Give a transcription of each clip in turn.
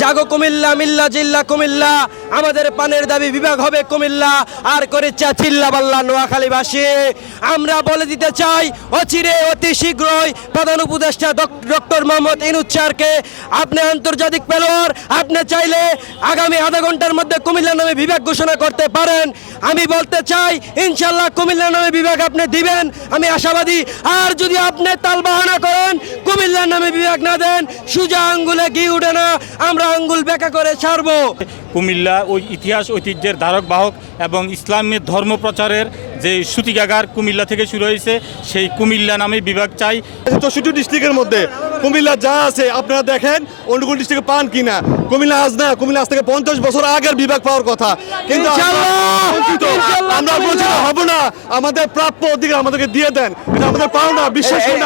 জাগো কুমিল্লা, মিল্লা, জিল্লা, কুমিল্লা। আমাদের পানের দাবি বিভাগ হবে কুমিল্লা। আর করেছে চিল্লা বাল্লা নোয়াখালীবাসী। আমরা বলে দিতে চাই, অচিরে অতি শীঘ্রই প্রধান উপদেষ্টা ডক্টর মোহাম্মদ ইনুচ্চারকে আপনি আন্তর্জাতিক পেলোয়ার আপনি চাইলে আগামী আধা ঘণ্টার মধ্যে কুমিল্লা নামে বিভাগ ঘোষণা করতে পারেন। আমি বলতে চাই ইনশাল্লাহ কুমিল্লা নামে বিভাগ আপনি দিবেন। আমি আশাবাদী। আর যদি আপনি তালবাহানা করেন কুমিল্লার নামে বিভাগ না দেন, সুজা আঙ্গুলে ঘি উঠে না। আমরা আঙ্গুল ব্যাখ্যা করে ছাড়ব। কুমিল্লা ওই ইতিহাস ঐতিহ্যের ধারক বাহক এবং ইসলামের ধর্ম প্রচারের যে সুতিকাগার কুমিল্লা থেকে শুরু হয়েছে সেই কুমিল্লা নামে বিভাগ চাই। চৌষট্টি ডিস্ট্রিক্টের মধ্যে কুমিল্লা যা আছে আপনারা দেখেন অন্য কোন ডিস্ট্রিক্টে পান কিনা। কুমিল্লা আজ না কুমিল্লা আজ থেকে পঞ্চাশ বছর আগের বিভাগ পাওয়ার কথা। কিন্তু আমরা! বঞ্চিত। হব না। আমাদের প্রাপ্য অধিকার আমাদেরকে দিয়ে দেন। এটা আমাদের পাওনা বিশ্বাস করি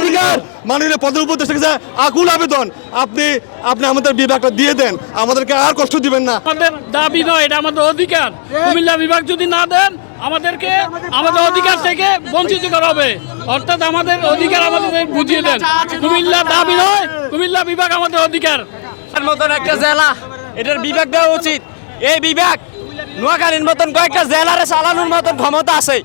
অধিকার। মাননীয় প্রধান উপদেষ্টা কাছে আকুল আবেদন আপনি আপনি আমাদের বিভাগটা দিয়ে দেন। আমাদেরকে আর কষ্ট দিবেন না। আমাদের দাবি নয় এটা আমাদের অধিকার। কুমিল্লা বিভাগ যদি না দেন আমাদেরকে, আমাদের অধিকার থেকে বঞ্চিত করা হবে। অর্থাৎ আমাদের অধিকার আমাদের বুঝিয়ে দেন। কুমিল্লা দাবি নয়, কুমিল্লা বিভাগ আমাদের অধিকার। এর মতন একটা জেলা, এটার বিভাগ দেওয়া উচিত। এই বিভাগ, নোয়াখালীর মতন কয়েকটা জেলারে চালানোর মতন ক্ষমতা আছে।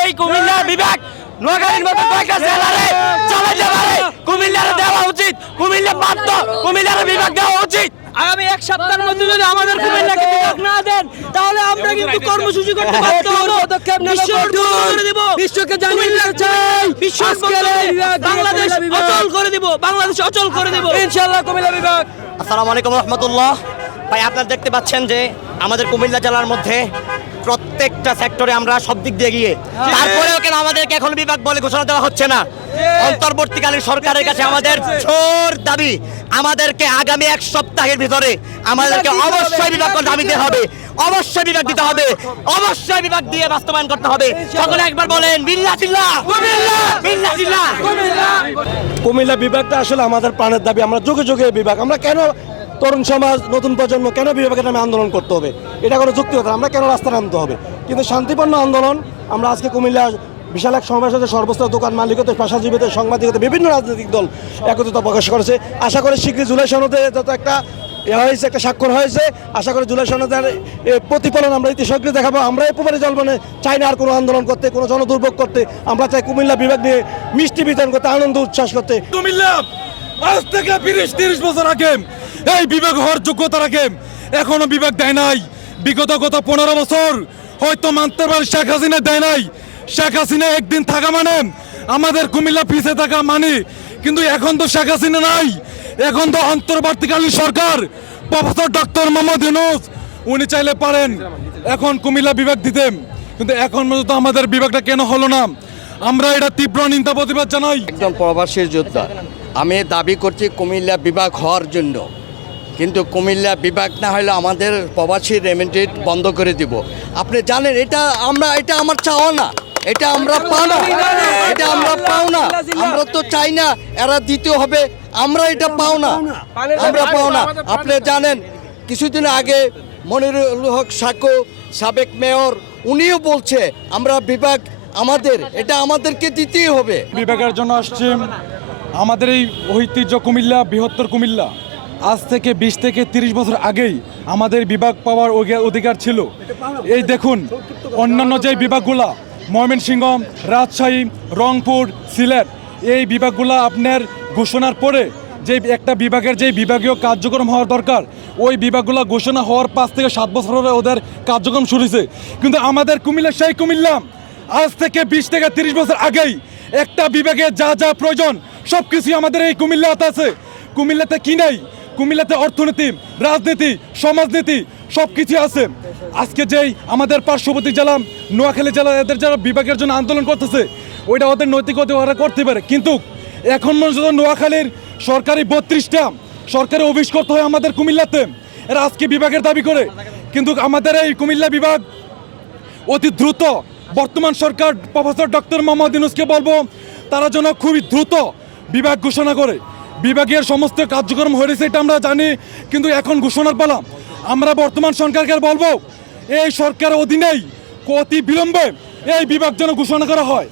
এই কুমিল্লা বিভাগ, নোয়াখালীর মতন কয়েকটা জেলারে চালাতে পারে। কুমিল্লারে দেওয়া উচিত। কুমিল্লা বাধ্য, কুমিল্লারে বিভাগ দেওয়া উচিত। আগামী এক সপ্তাহের মধ্যে যদি আমাদের কুমিল্লাকে বিভাগ না দেন তাহলে আমরা কিন্তু কর্মসূচি করতে বাধ্য হব। পদক্ষেপ করে দেব। বিশ্বকে জানিয়ে চাই, বন্ধ বাংলাদেশ অচল করে দেব। বাংলাদেশ অচল করে দেব। ইনশাআল্লাহ কুমিল্লা বিভাগ। আসসালামু আলাইকুম রহমতুল্লাহ। ভাই আপনারা দেখতে পাচ্ছেন যে আমাদের কুমিল্লা জেলার মধ্যে প্রত্যেকটা সেক্টরে আমরা সব দিক দিয়ে গিয়ে তারপরেও কেন আমাদেরকে এখন বিভাগ বলে ঘোষণা দেওয়া হচ্ছে না? অন্তর্বর্তীকালীন সরকারের কাছে আমাদের জোর দাবি। আমাদেরকে আগামী এক সপ্তাহের ভিতরে আমাদেরকে অবশ্যই বিভাগ দাবিতে দাবি দিতে হবে। অবশ্যই বিভাগ দিতে হবে। অবশ্যই বিভাগ দিয়ে বাস্তবায়ন করতে হবে। সকলে একবার বলেন বিল্লা চিল্লা। বিল্লা চিল্লা। কুমিল্লা! বিভাগটা আসলে আমাদের প্রাণের দাবি। আমরা যুগে যুগে বিভাগ। আমরা কেন তরুণ সমাজ নতুন প্রজন্ম কেন বিভাগের নামে আন্দোলন করতে হবে? এটা কোনো যুক্তি হতো আমরা কেন রাস্তা নামতে হবে? কিন্তু শান্তিপূর্ণ আন্দোলন আমরা আজকে কুমিল্লা বিশাল এক সমাবেশ হচ্ছে সর্বস্তর দোকান মালিকতে পেশাজীবীতে সাংবাদিকতে বিভিন্ন রাজনৈতিক দল একত্রিত প্রকাশ করেছে। আশা করি শীঘ্রই জুলাই সনদে যত একটা হয়েছে, একটা স্বাক্ষর হয়েছে। আশা করি জুলাই সনদের প্রতিফলন আমরা ইতি শীঘ্রই দেখাবো। আমরা একেবারে জল মানে চাই না আর কোনো আন্দোলন করতে, কোনো জনদুর্ভোগ করতে। আমরা চাই কুমিল্লা বিভাগ নিয়ে মিষ্টি বিতরণ করতে, আনন্দ উচ্ছ্বাস করতে। কুমিল্লা, আজ থেকে তিরিশ তিরিশ বছর আগে এই বিভাগ হওয়ার যোগ্যতা রাখে। এখনও বিভাগ দেয় নাই। বিগত গত পনেরো বছর হয়তো মানতে পারে শেখ হাসিনা দেয় নাই। শেখ হাসিনা একদিন থাকা মানে আমাদের কুমিল্লা পিছিয়ে থাকা মানে। কিন্তু এখন তো শেখ হাসিনা নাই। এখন তো অন্তর্বর্তীকালীন সরকার, প্রফেসর ডক্টর মোহাম্মদ ইউনুস, উনি চাইলে পারেন। এখন কুমিল্লা বিভাগ দিতেন কিন্তু এখন পর্যন্ত আমাদের বিভাগটা কেন হলো না? আমরা এটা তীব্র নিন্দা প্রতিবাদ জানাই। একদম প্রবাসীর যোদ্ধা। আমি দাবি করছি কুমিল্লা বিভাগ হওয়ার জন্য। কিন্তু কুমিল্লা বিভাগ না হলে আমাদের প্রবাসী রেমিটেড বন্ধ করে দিব। আপনি জানেন, এটা আমরা, এটা আমার চাওয়া না। এটা আমরা পাও না এটা আমরা পাও না আমরা তো চাই না, এরা দিতে হবে। আমরা এটা পাও না আমরা পাও না আপনি জানেন, কিছুদিন আগে মনিরুল হক সাকো, সাবেক মেয়র, উনিও বলছে, আমরা বিভাগ আমাদের, এটা আমাদেরকে দিতেই হবে। বিভাগের জন্য আসছি। আমাদের এই ঐতিহ্য কুমিল্লা, বৃহত্তর কুমিল্লা, আজ থেকে বিশ থেকে তিরিশ বছর আগেই আমাদের বিভাগ পাওয়ার অধিকার ছিল। এই দেখুন, অন্যান্য যে বিভাগগুলা ময়মনসিংহ রাজশাহী, রংপুর, সিলেট। এই বিভাগগুলা আপনার ঘোষণার পরে যে একটা বিভাগের যে বিভাগীয় কার্যক্রম হওয়ার দরকার, ওই বিভাগগুলো ঘোষণা হওয়ার পাঁচ থেকে সাত বছর ধরে ওদের কার্যক্রম শুরু হয়েছে। কিন্তু আমাদের কুমিল্লা, সেই কুমিল্লা, আজ থেকে বিশ থেকে তিরিশ বছর আগেই একটা বিভাগে যা যা প্রয়োজন সব কিছুই আমাদের এই কুমিল্লাতে আছে। কুমিল্লাতে কি নাই? কুমিল্লাতে অর্থনীতি, রাজনীতি, সমাজনীতি সব কিছু আছে। আজকে যেই আমাদের পার্শ্ববর্তী জেলা, নোয়াখালী জেলা, এদের যারা বিভাগের জন্য আন্দোলন করতেছে, ওইটা ওদের নৈতিকতা ওরা করতে পারে। কিন্তু এখন পর্যন্ত নোয়াখালীর সরকারি বত্রিশটা সরকারি অফিস করতে হয় আমাদের কুমিল্লাতে। এরা আজকে বিভাগের দাবি করে। কিন্তু আমাদের এই কুমিল্লা বিভাগ অতি দ্রুত বর্তমান সরকার প্রফেসর ডক্টর মোহাম্মদ ইউনুসকে বলব, তারা যেন খুবই দ্রুত বিভাগ ঘোষণা করে। বিভাগের সমস্ত কার্যক্রম হয়েছে, এটা আমরা জানি, কিন্তু এখন ঘোষণার পালা আমরা বর্তমান সরকারকে বলব, এই সরকারের অধীনেই অতি বিলম্বে এই বিভাগ যেন ঘোষণা করা হয়।